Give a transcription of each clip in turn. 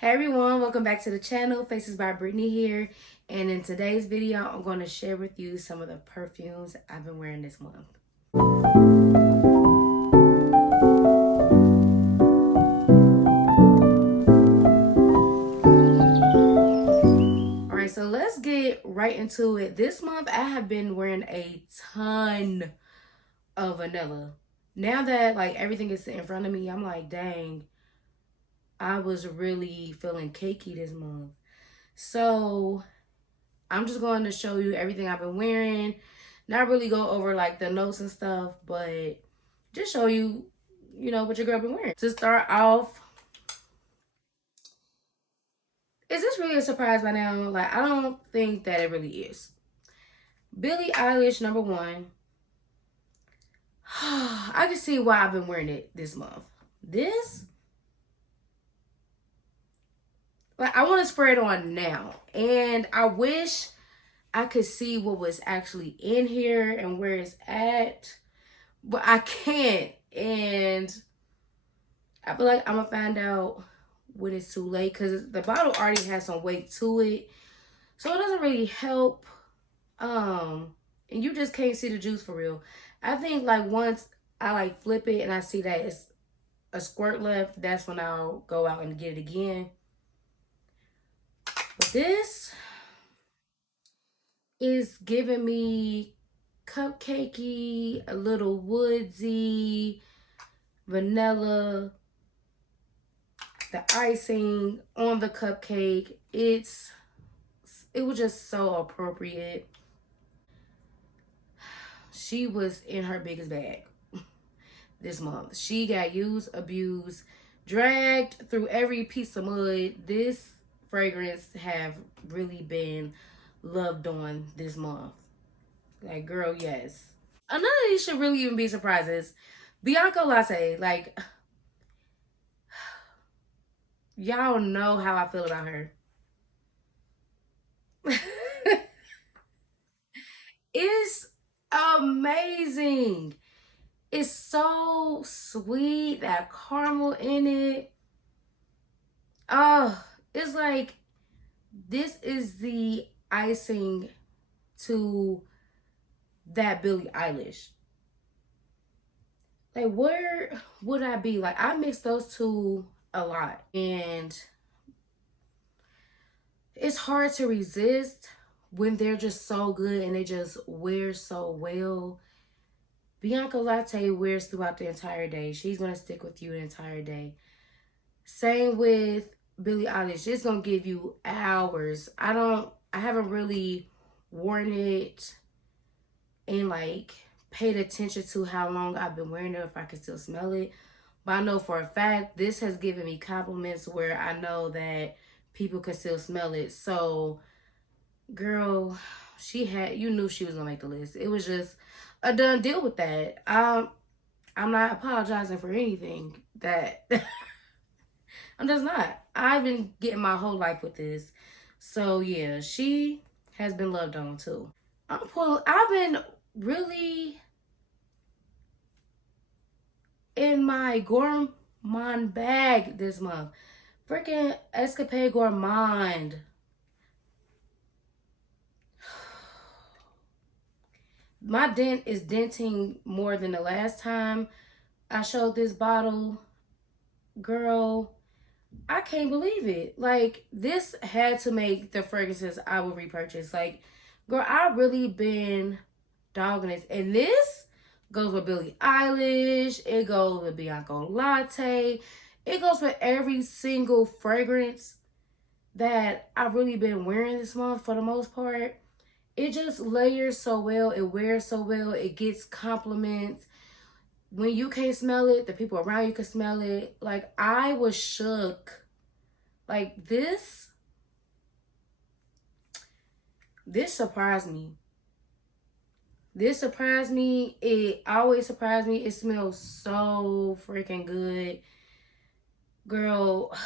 Hey everyone, welcome back to the channel. Faces by Brittany here. And in today's video, I'm going to share with you some of the perfumes I've been wearing this month. Alright, so let's get right into it. This month, I have been wearing a ton of vanilla. Now that everything is in front of me, I'm like, dang, I was really feeling cakey this month. So I'm just going to show you everything I've been wearing. Not really go over the notes and stuff, but just show you, what your girl been wearing. To start off, is this really a surprise by now? I don't think that it really is. Billie Eilish, number one. I can see why I've been wearing it this month. This, I want to spray it on now. And I wish I could see what was actually in here and where it's at. But I can't. And I feel like I'm going to find out when it's too late. Because the bottle already has some weight to it. So it doesn't really help. And you just can't see the juice for real. I think once I flip it and I see that it's a squirt left, that's when I'll go out and get it again. But this is giving me cupcakey, a little woodsy, vanilla, the icing on the cupcake. It was just so appropriate. She was in her biggest bag this month. She got used, abused, dragged through every piece of mud. This fragrance have really been loved on this month. Girl, yes. None of these should really even be surprises. Bianca Latte, y'all know how I feel about her. It's amazing. It's so sweet, that caramel in it. Oh, it's this is the icing to that Billie Eilish. Where would I be? I mix those two a lot. And it's hard to resist when they're just so good and they just wear so well. Bianca Latte wears throughout the entire day. She's going to stick with you the entire day. Same with Billie Eilish. It's going to give you hours. I haven't really worn it and paid attention to how long I've been wearing it, if I can still smell it. But I know for a fact this has given me compliments where I know that people can still smell it. So, girl, you knew she was going to make the list. It was just a done deal with that. I'm not apologizing for anything that I'm just not. I've been getting my whole life with this. So yeah, she has been loved on too. I've been really in my gourmand bag this month. Freaking Escapade Gourmand. My dent is denting more than the last time I showed this bottle. Girl, I can't believe it. This had to make the fragrances I would repurchase. Girl, I've really been dogging this. And this goes with Billie Eilish. It goes with Bianca Latte. It goes with every single fragrance that I've really been wearing this month for the most part. It just layers so well. It wears so well. It gets compliments. When you can't smell it, the people around you can smell it. I was shook. This surprised me. This surprised me. It always surprised me. It smells so freaking good. Girl,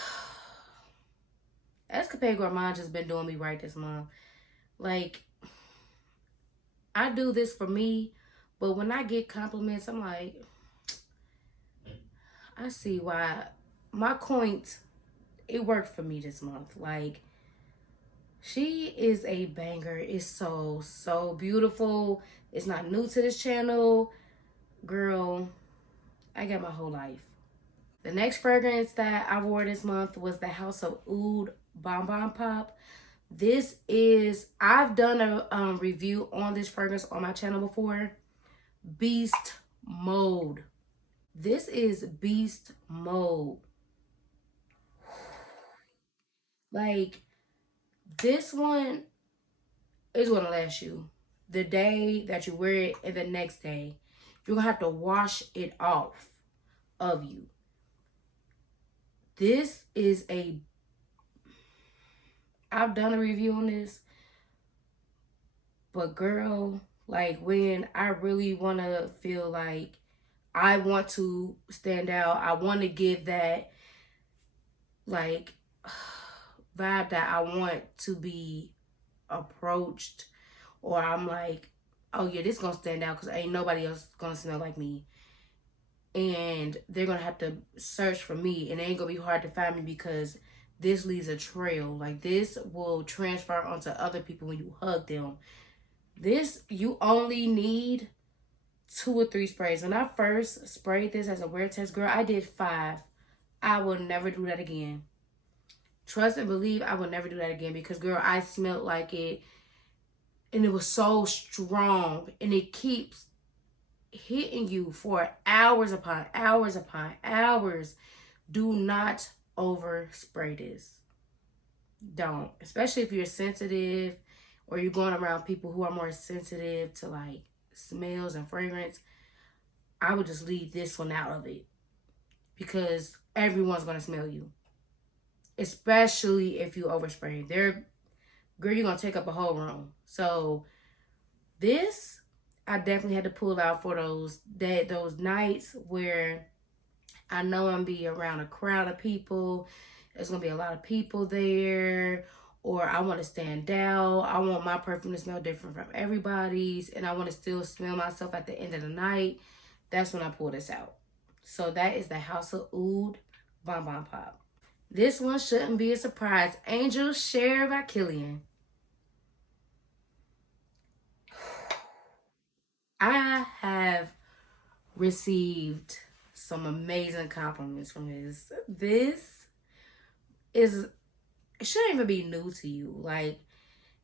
Escapade Gourmand just been doing me right this month. I do this for me, but when I get compliments, I'm like, I see why my coins it worked for me this month. Like, she is a banger. It's so beautiful. It's not new to this channel. Girl, I got my whole life. The next fragrance that I wore this month was the House of Oud Bonbon Pop. This is, I've done a review on this fragrance on my channel before. Beast Mode. This is Beast Mode. Like, this one is going to last you. The day that you wear it and the next day, you're going to have to wash it off of you. This is a, I've done a review on this, but girl, like when I really want to feel like I want to stand out, I want to give that like vibe that I want to be approached, or I'm like, oh yeah, this gonna stand out because ain't nobody else gonna smell like me. And they're gonna have to search for me, and it ain't gonna be hard to find me because this leaves a trail. Like, this will transfer onto other people when you hug them. This, you only need 2 or 3 sprays. When I first sprayed this as a wear test, girl, I did 5. I will never do that again. Trust and believe, I will never do that again because, girl, I smelled like it, and it was so strong, and it keeps hitting you for hours upon hours upon hours. Do not overspray this. Don't. Especially if you're sensitive or you're going around people who are more sensitive to like smells and fragrance. I would just leave this one out of it because everyone's going to smell you. Especially if you overspray. Girl, you're going to take up a whole room. So this, I definitely had to pull out for those nights where I know I'm be around a crowd of people. There's gonna be a lot of people there, or I want to stand out. I want my perfume to smell different from everybody's, and I want to still smell myself at the end of the night. That's when I pull this out. So that is the House of Oud Bonbon Pop. This one shouldn't be a surprise. Angel Share by Killian. I have received some amazing compliments from this. This is, it shouldn't even be new to you. Like,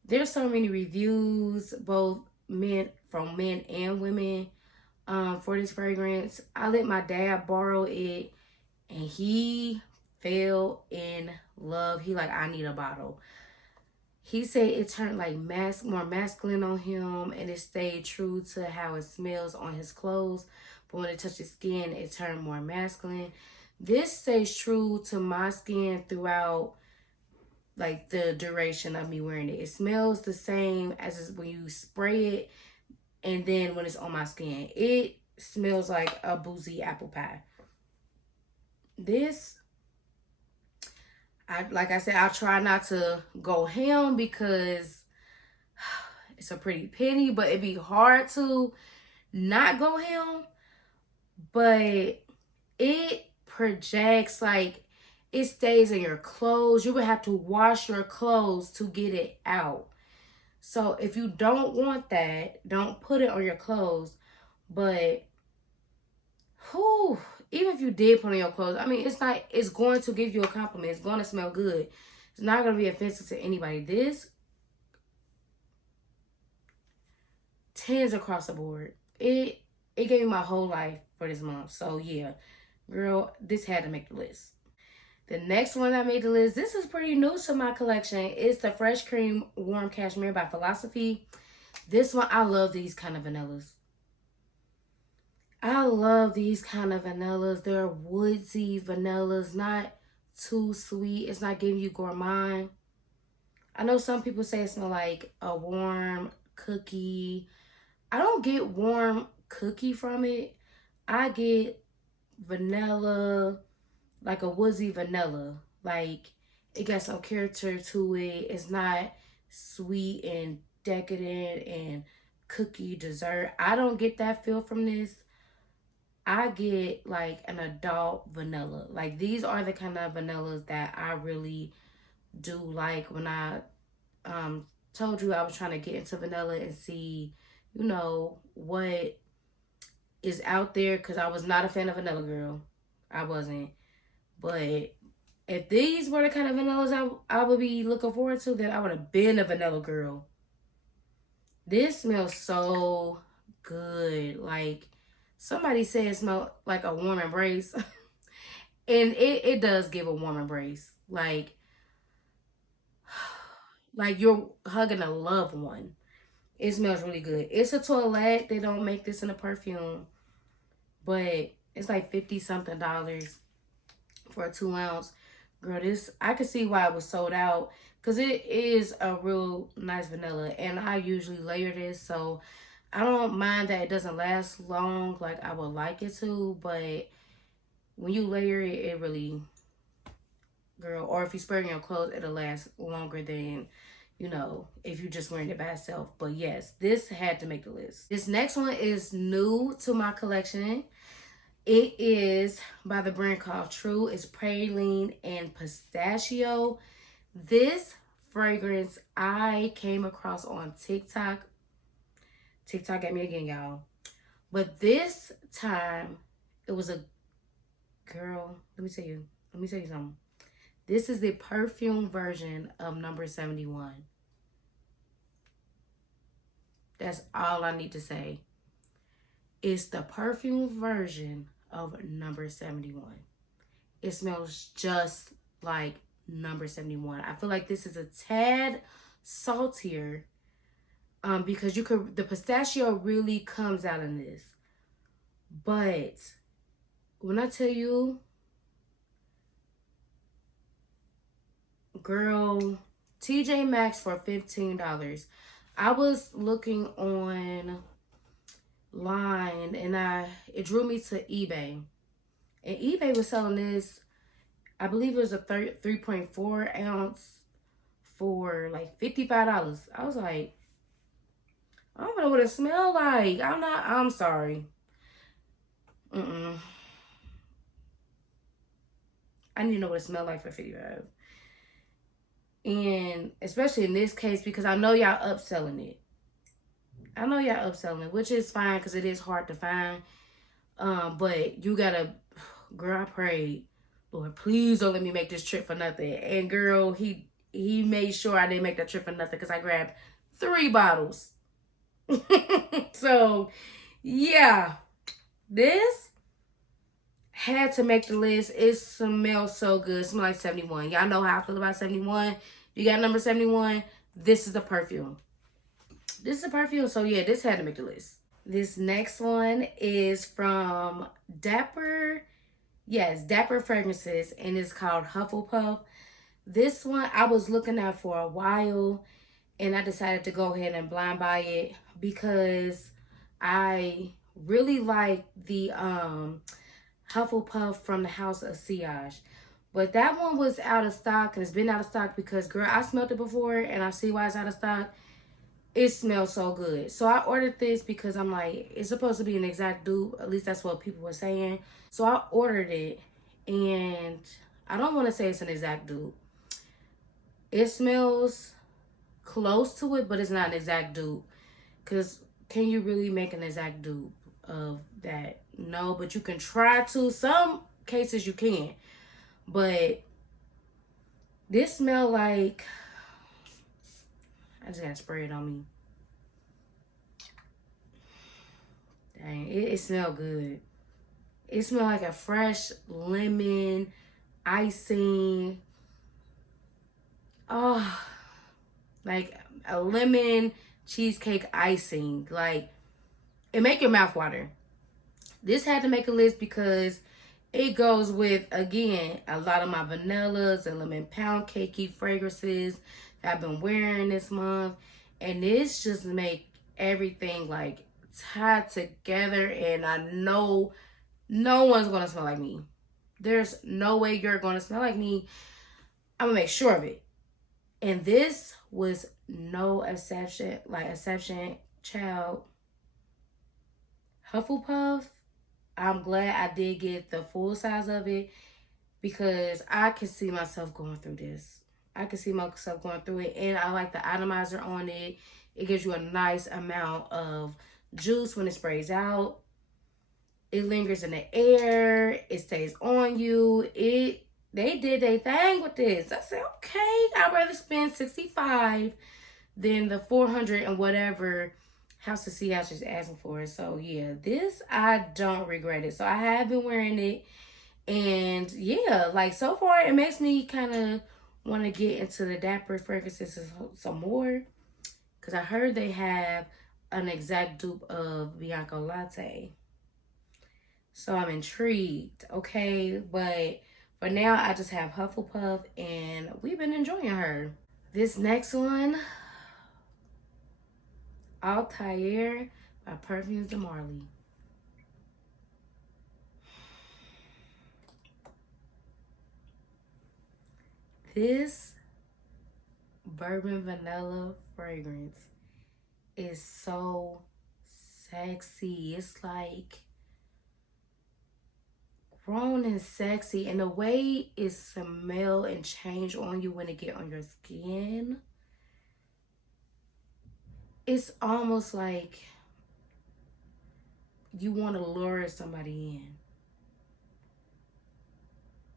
there's so many reviews, both from men and women, for this fragrance. I let my dad borrow it, and he fell in love. He like, I need a bottle. He said it turned like more masculine on him, and it stayed true to how it smells on his clothes. But when it touched his skin, it turned more masculine. This stays true to my skin throughout like the duration of me wearing it. It smells the same as when you spray it, and then when it's on my skin, it smells like a boozy apple pie. This, like I said, I'll try not to go ham because it's a pretty penny, but it'd be hard to not go ham. But it projects, like, it stays in your clothes. You would have to wash your clothes to get it out. So if you don't want that, don't put it on your clothes. But whew, even if you did put on your clothes, I mean, it's going to give you a compliment. It's going to smell good. It's not going to be offensive to anybody. This tens across the board. It gave me my whole life for this month. So yeah, girl, this had to make the list. The next one that made the list, this is pretty new to my collection. It's the Fresh Cream Warm Cashmere by Philosophy. This one, I love these kind of vanillas. I love these kind of vanillas. They're woodsy vanillas, not too sweet. It's not giving you gourmand. I know some people say it smells like a warm cookie. I don't get warm cookie from it. I get vanilla, like a woodsy vanilla. Like, it got some character to it. It's not sweet and decadent and cookie dessert. I don't get that feel from this. I get like an adult vanilla. Like these are the kind of vanillas that I really do like. When I told you I was trying to get into vanilla and see, what is out there, because I was not a fan of vanilla girl. I wasn't. But if these were the kind of vanillas I would be looking forward to, then I would have been a vanilla girl. This smells so good. Like somebody said it smelled like a warm embrace. And it does give a warm embrace. Like you're hugging a loved one. It smells really good. It's a toilette. They don't make this in a perfume. But it's like 50 something dollars for a 2 ounce. Girl, this, I could see why it was sold out, because it is a real nice vanilla, and I usually layer this, so I don't mind that it doesn't last long like I would like it to. But when you layer it, it really, girl, or if you spray it in your clothes, it'll last longer than, if you're just wearing it by itself. But yes, this had to make the list. This next one is new to my collection. It is by the brand called True. It's praline and pistachio. This fragrance I came across on TikTok. TikTok got me again, y'all. But this time, it was a girl. Let me tell you something. This is the perfume version of number 71. That's all I need to say. It's the perfume version of number 71. It smells just like number 71. I feel like this is a tad saltier, because the pistachio really comes out in this. But when I tell you, girl, TJ Maxx for $15. I was looking online and it drew me to eBay. And eBay was selling this, I believe it was a 3.4 ounce for like $55. I was like, I don't know what it smells like. I'm sorry. I need to know what it smells like for $55. And especially in this case, because I know y'all upselling it. Which is fine because it is hard to find. But you gotta, girl, I prayed, Lord, please don't let me make this trip for nothing. And girl, he made sure I didn't make that trip for nothing, because I grabbed 3 bottles. So, yeah, this had to make the list. It smells so good. It smells like 71. Y'all know how I feel about 71. You got number 71. This is the perfume. So yeah, this had to make the list. This next one is from Dapper. Yes, Dapper Fragrances, and it's called Hufflepuff. This one I was looking at for a while, and I decided to go ahead and blind buy it because I really like the Hufflepuff from the House of Siage. But that one was out of stock, and it's been out of stock because, girl, I smelled it before, and I see why it's out of stock. It smells so good. So I ordered this because I'm like, it's supposed to be an exact dupe. At least that's what people were saying. So I ordered it, and I don't want to say it's an exact dupe. It smells close to it, but it's not an exact dupe. Because can you really make an exact dupe of that? No, but you can try to. Some cases you can. But this smell like, I just gotta spray it on me. Dang, it smelled good. It smelled like a fresh lemon icing. Oh, like a lemon cheesecake icing. Like, it make your mouth water. This had to make a list because it goes with, again, a lot of my vanillas and lemon pound cakey fragrances that I've been wearing this month. And this just make everything like tied together. And I know no one's going to smell like me. There's no way you're going to smell like me. I'm going to make sure of it. And this was no exception, child. Hufflepuff, I'm glad I did get the full size of it because I can see myself going through this. I can see myself going through it. And I like the atomizer on it. It gives you a nice amount of juice when it sprays out. It lingers in the air. It stays on you. They did their thing with this. I said, okay, I'd rather spend 65 than the 400 and whatever House of Sea House is asking for. So yeah, this I don't regret it. So I have been wearing it, and yeah, like so far it makes me kind of want to get into the Dapper fragrances some more, because I heard they have an exact dupe of Bianca Latte. So I'm intrigued, okay? But for now, I just have Hufflepuff, and we've been enjoying her. This next one, Altair by Parfums de Marley. This bourbon vanilla fragrance is so sexy. It's like grown and sexy, and the way it smell and change on you when it get on your skin, it's almost like you want to lure somebody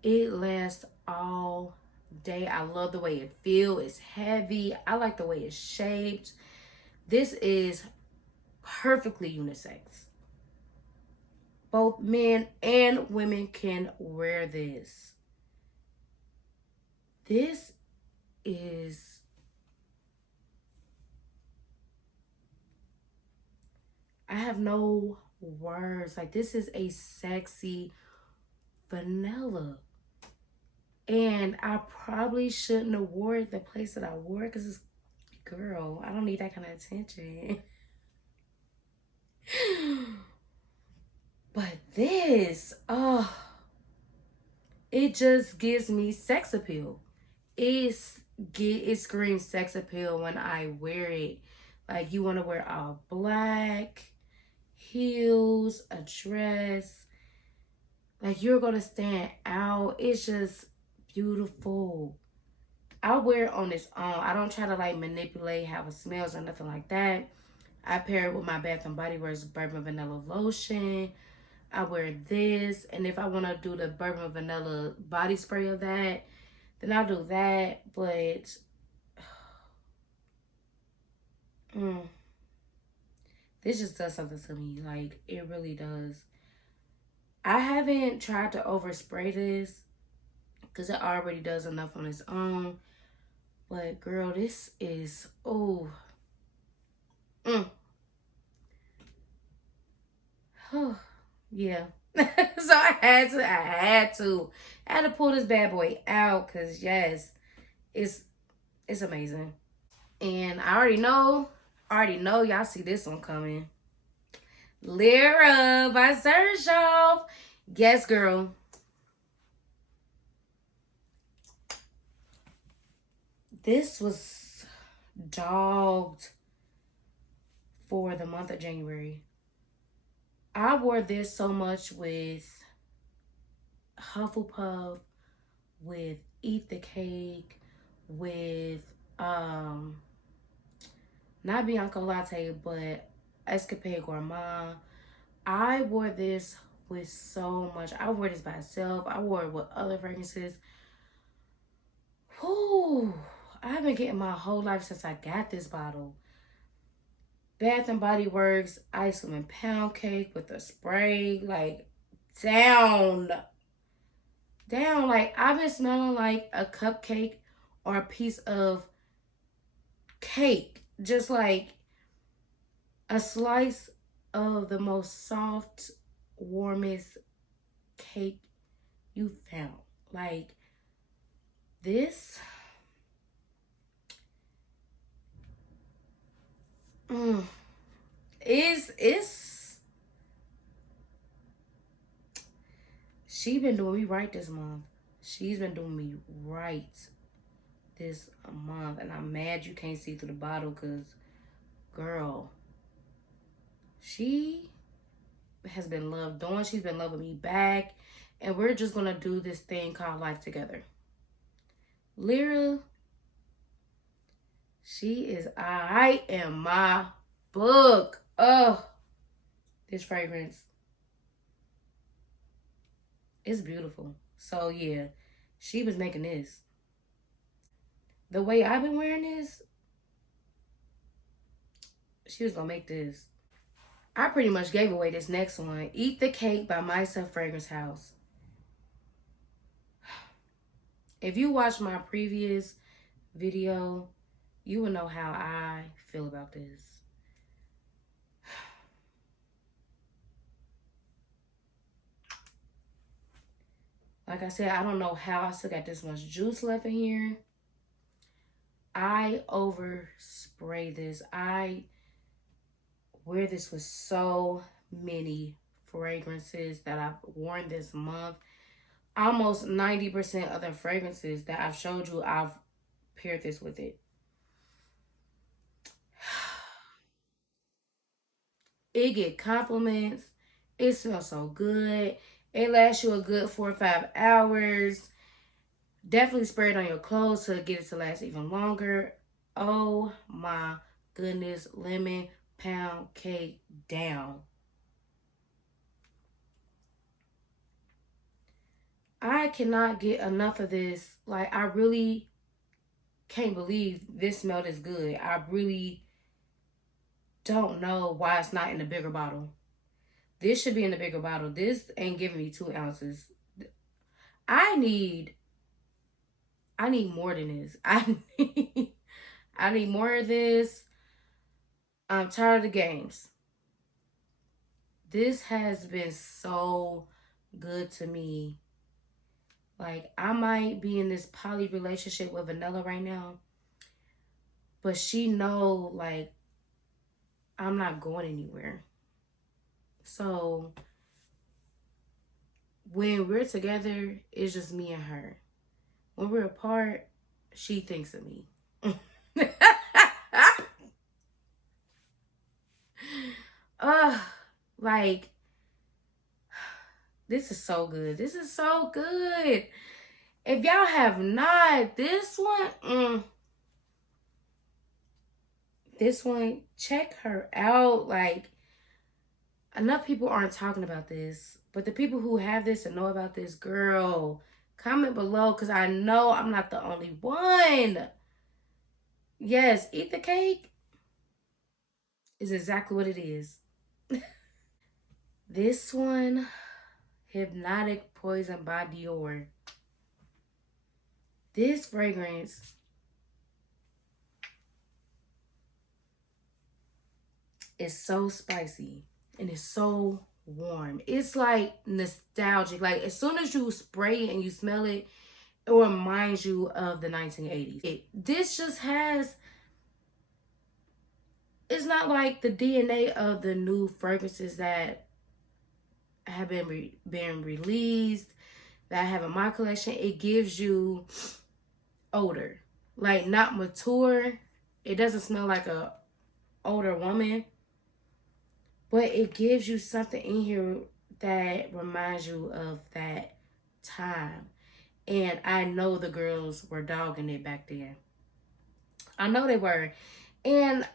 in. It lasts all day. I love the way it feels. It's heavy. I like the way it's shaped. This is perfectly unisex. Both men and women can wear this. This is, I have no words. Like, this is a sexy vanilla. And I probably shouldn't have wore it the place that I wore it, because it's, girl, I don't need that kind of attention. But this, oh, it just gives me sex appeal. It screams sex appeal when I wear it. Like, you want to wear all black, heels, a dress. Like, you're gonna stand out. It's just beautiful. I wear it on its own. I don't try to like manipulate how it smells or nothing like that. I pair it with my Bath and Body Works Bourbon Vanilla Lotion. I wear this, and if I want to do the Bourbon Vanilla body spray of that, then I'll do that. But this just does something to me. Like, it really does. I haven't tried to overspray this because it already does enough on its own. But girl, this is, oh. Oh, yeah. So I had to pull this bad boy out, because yes, it's amazing. And I already know y'all see this one coming. Lyra by Serya. Yes, girl. This was dogged for the month of January. I wore this so much with Hufflepuff, with Eat the Cake, with not Bianca Latte, but Escapade Gourmand. I wore this with so much. I wore this by itself. I wore it with other fragrances. Whew. I've been getting my whole life since I got this bottle. Bath and Body Works Ice Cream and Pound Cake with the spray. Like, down. Like, I've been smelling like a cupcake or a piece of cake. Just like a slice of the most soft, warmest cake you found. Like, this. It's she been doing me right this month. She's been doing me right this month. And I'm mad you can't see through the bottle, because, girl, she has been loved doing. She's been loving me back. And we're just going to do this thing called life together. Lyra, I am my book. Oh, this fragrance is beautiful. So yeah, she was making this. The way I've been wearing this, she was gonna make this. I pretty much gave away this next one. Eat the Cake by Myself Fragrance House. If you watch my previous video, you will know how I feel about this. Like I said, I don't know how I still got this much juice left in here. I overspray this. I wear this with so many fragrances that I've worn this month. Almost 90% of the fragrances that I've showed you, I've paired this with it. It get compliments. It smells so good. It lasts you a good 4 or 5 hours. Definitely spray it on your clothes to get it to last even longer. Oh my goodness. Lemon pound cake down. I cannot get enough of this. Like, I really can't believe this smelled as good. I really don't know why it's not in the bigger bottle. This should be in the bigger bottle. This ain't giving me 2 ounces. I need more than this. I need more of this. I'm tired of the games. This has been so good to me. Like, I might be in this poly relationship with Vanilla right now, but she know, like, I'm not going anywhere. So when we're together, it's just me and her. When we're apart, she thinks of me. Like, this is so good. This is so good. If y'all have not, this one, check her out. Like, enough people aren't talking about this, but the people who have this and know about this, girl, comment below, because I know I'm not the only one. Yes, Eat the Cake is exactly what it is. This one, Hypnotic Poison by Dior. This fragrance is so spicy and it's so warm. It's like nostalgic. Like, as soon as you spray it and you smell it, it reminds you of the 1980s. This just has, it's not like the DNA of the new fragrances that have been released, that I have in my collection. It gives you odor, like not mature. It doesn't smell like a older woman, but it gives you something in here that reminds you of that time. And I know the girls were dogging it back then. I know they were. And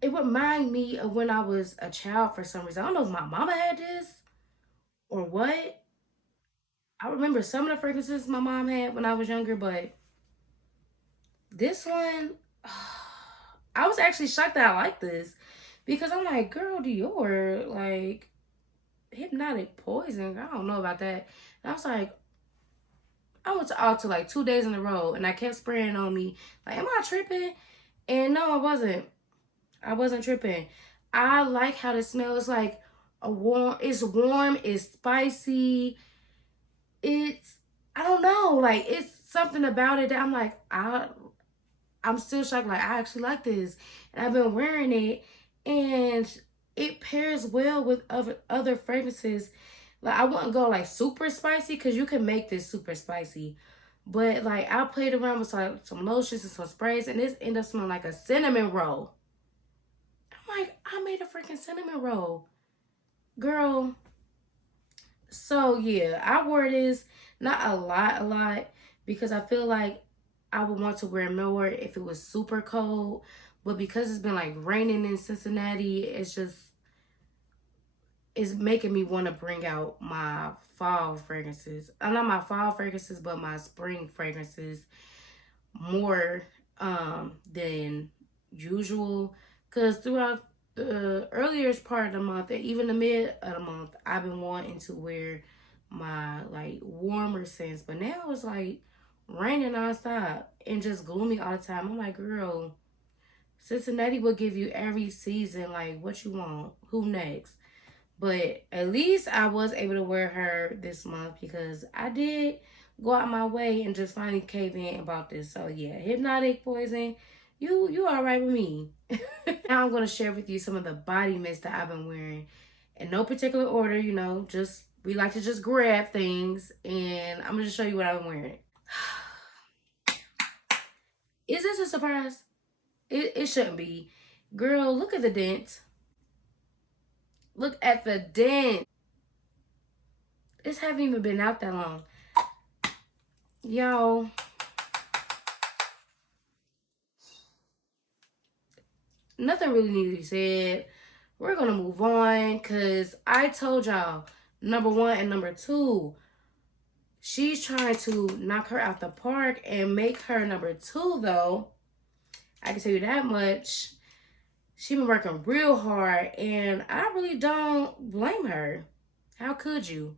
it reminded me of when I was a child for some reason. I don't know if my mama had this or what. I remember some of the fragrances my mom had when I was younger, but this one, I was actually shocked that I liked this, because I'm like, girl, Dior, like, Hypnotic Poison, I don't know about that. And I was like, I went to Ulta like 2 days in a row, and I kept spraying on me. Like, am I tripping? And no, I wasn't. I wasn't tripping. I like how this smells. Like it's warm, it's spicy. I don't know, like, it's something about it that I'm like, I'm still shocked. Like, I actually like this, and I've been wearing it, and it pairs well with other fragrances. Like, I wouldn't go like super spicy, because you can make this super spicy, but like, I played around with like some lotions and some sprays, and this ended up smelling like a cinnamon roll. I'm like, I made a freaking cinnamon roll. girl. So yeah, I wore this not a lot, because I feel like I would want to wear more if it was super cold. But because it's been like raining in Cincinnati, it's making me want to bring out my fall fragrances. Not my fall fragrances, but my spring fragrances more than usual. Cause throughout the earliest part of the month and even the mid of the month, I've been wanting to wear my like warmer scents. But now it's like raining nonstop and just gloomy all the time. I'm like, girl, Cincinnati will give you every season like what you want. Who next? But at least I was able to wear her this month because I did go out my way and just finally cave in about this. So yeah, Hypnotic Poison, you all right with me. Now I'm gonna share with you some of the body mist that I've been wearing. In no particular order, just we like to just grab things, and I'm gonna just show you what I've been wearing. Is this a surprise? It shouldn't be. Girl, look at the dent. Look at the dent. This haven't even been out that long. Y'all, nothing really needs to be said. We're gonna move on because I told y'all, number one and number two, she's trying to knock her out the park and make her number two, though. I can tell you that much. She been working real hard, and I really don't blame her. How could you?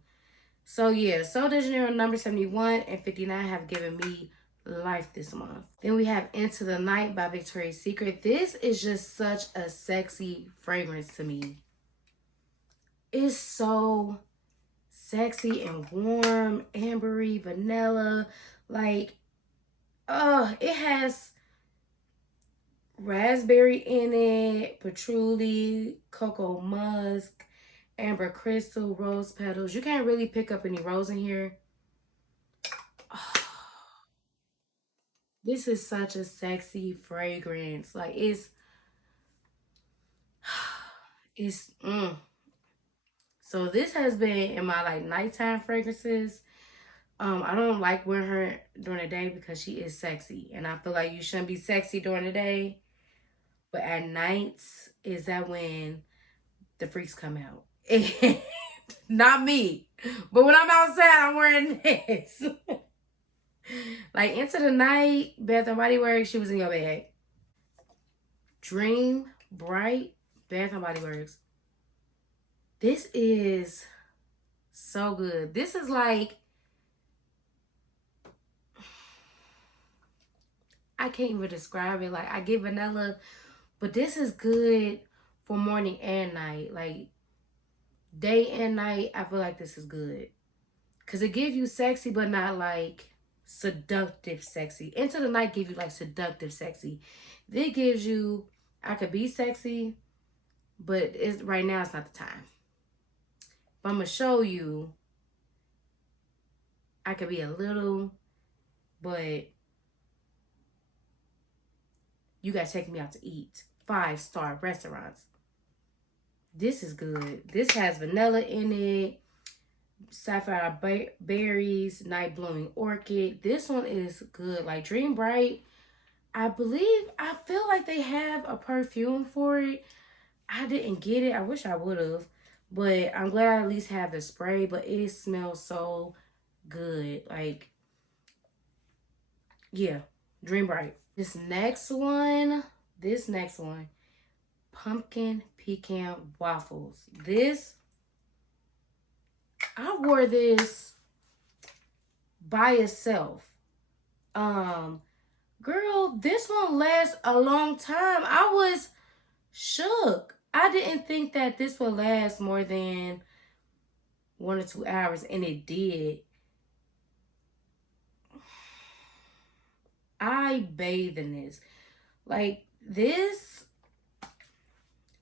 So yeah, Sol de Janeiro number 71 and 59 have given me life this month. Then we have Into the Night by Victoria's Secret. This is just such a sexy fragrance to me. It's so sexy and warm, ambery, vanilla. Like, it has raspberry in it, patchouli, cocoa musk, amber crystal, rose petals. You can't really pick up any rose in here. This is such a sexy fragrance. Like it's So this has been in my like nighttime fragrances. I don't like wearing her during the day because she is sexy, and I feel like you shouldn't be sexy during the day, but at nights is that when the freaks come out. Not me, but when I'm outside, I'm wearing this. Like Into the Night, Bath and Body Works, she was in your bag. Dream Bright, Bath and Body Works. This is so good. This is like, I can't even describe it. Like, I get vanilla, but this is good for morning and night. Like, day and night, I feel like this is good. Because it gives you sexy, but not like seductive sexy. Into the Night gives you like seductive sexy. This gives you, I could be sexy, but right now it's not the time. But I'm going to show you, I could be a little, but you got to take me out to eat. 5-star restaurants. This is good. This has vanilla in it, sapphire berries, night blooming orchid. This one is good. Like Dream Bright, I feel like they have a perfume for it. I didn't get it. I wish I would have. But I'm glad I at least have the spray. But it smells so good. Like, yeah, Dream Bright. This next one, pumpkin pecan waffles. I wore this by itself. Girl, this one lasts a long time. I was shook. I didn't think that this would last more than 1 or 2 hours, and it did. I bathe in this. Like, this,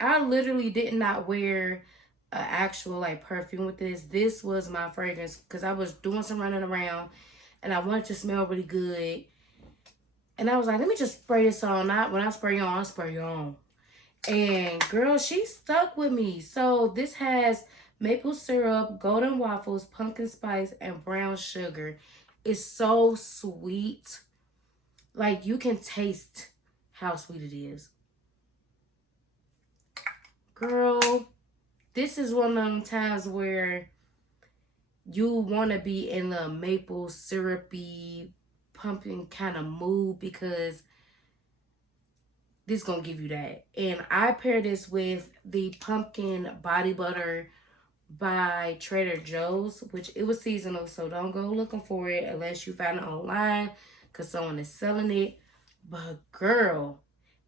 I literally did not wear an actual like perfume with this. This was my fragrance because I was doing some running around and I wanted to smell really good. And I was like, let me just spray this on. When I spray on, I spray on. And girl, she stuck with me. So this has Maple syrup, golden waffles, pumpkin spice, and brown sugar. It's so sweet. Like, you can taste how sweet it is. Girl, this is one of them times where you want to be in the maple syrupy pumpkin kind of mood, because this gonna give you that. And I pair this with the pumpkin body butter by Trader Joe's, which it was seasonal, so don't go looking for it unless you find it online because someone is selling it. But girl,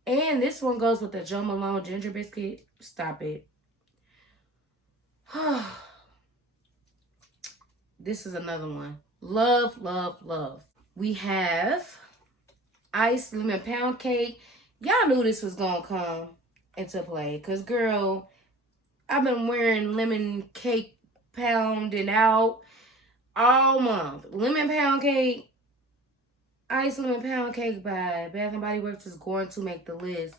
and this one goes with the Joe Malone ginger biscuit. Stop it. This is another one. Love, love, love. We have iced lemon pound cake. Y'all knew this was gonna come into play, because girl, I've been wearing lemon cake pounding out all month. Lemon pound cake, iced lemon pound cake by Bath and Body Works is going to make the list.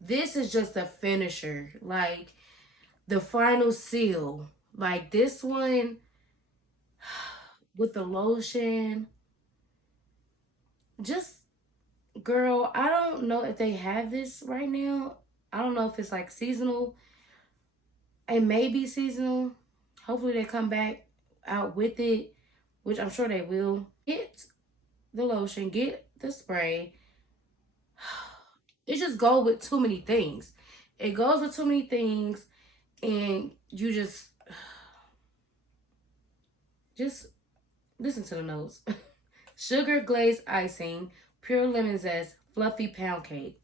This is just a finisher, like the final seal. Like this one with the lotion. Just, girl, I don't know if they have this right now. I don't know if it's like seasonal. It may be seasonal. Hopefully they come back out with it, which I'm sure they will. Get the lotion, get the spray. It just goes with too many things. It goes with too many things, and you just listen to the notes. Sugar glazed icing, pure lemon zest, fluffy pound cake.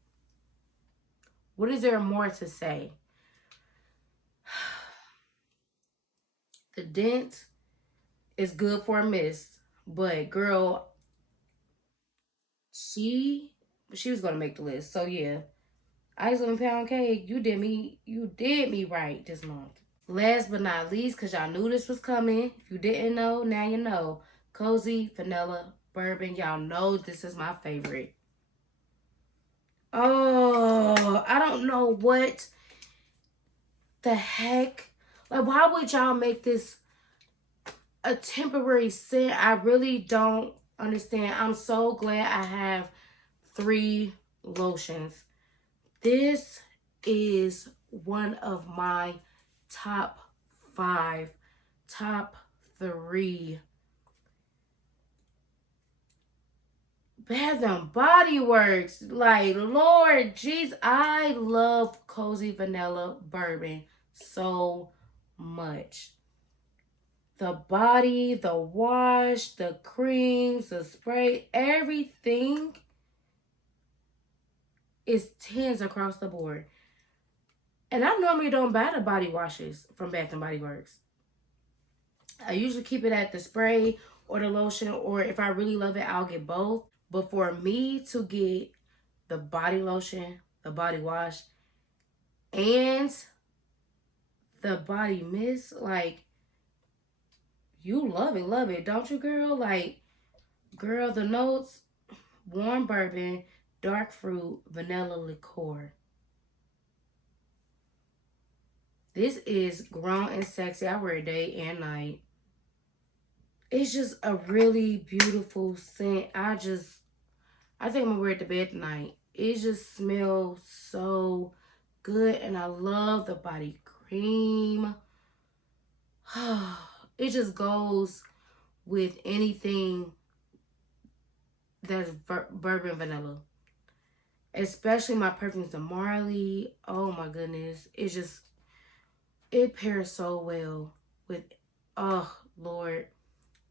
What is there more to say? The dent is good for a mist, but girl, she was gonna make the list. So yeah, ice lemon pound cake. You did me right this month. Last but not least, because y'all knew this was coming. If you didn't know, now you know. Cozy Vanilla Bourbon. Y'all know this is my favorite. Oh, I don't know what the heck. Like, why would y'all make this a temporary scent? I really don't understand. I'm so glad I have 3 lotions. This is one of my top 5, top 3 Bath and Body Works. Like, Lord jeez, I love Cozy Vanilla Bourbon so much. The body, the wash, the creams, the spray, everything is 10s across the board. And I normally don't buy the body washes from Bath and Body Works. I usually keep it at the spray or the lotion, or if I really love it, I'll get both. But for me to get the body lotion, the body wash, and the body mist, like, you love it, don't you, girl? Like, girl, the notes: warm bourbon, dark fruit, vanilla liqueur. This is grown and sexy. I wear it day and night. It's just a really beautiful scent. I think I'm gonna wear it to bed tonight. It just smells so good, and I love the body cream. It just goes with anything that's bourbon vanilla. Especially my Parfums de Marley. Oh my goodness. It pairs so well with, oh Lord.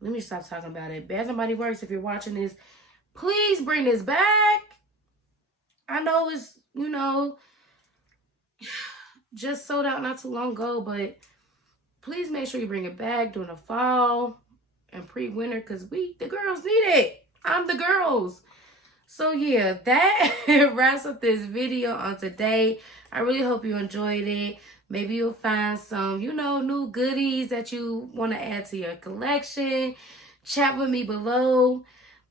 Let me stop talking about it. Bath and Body Works, if you're watching this, please bring this back. I know it's, just sold out not too long ago, but please make sure you bring it back during the fall and pre-winter, because the girls need it. I'm the girls. So yeah, that wraps up this video on today. I really hope you enjoyed it. Maybe you'll find some, new goodies that you want to add to your collection. Chat with me below.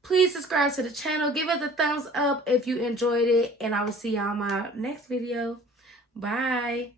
Please subscribe to the channel. Give it a thumbs up if you enjoyed it. And I will see y'all in my next video. Bye.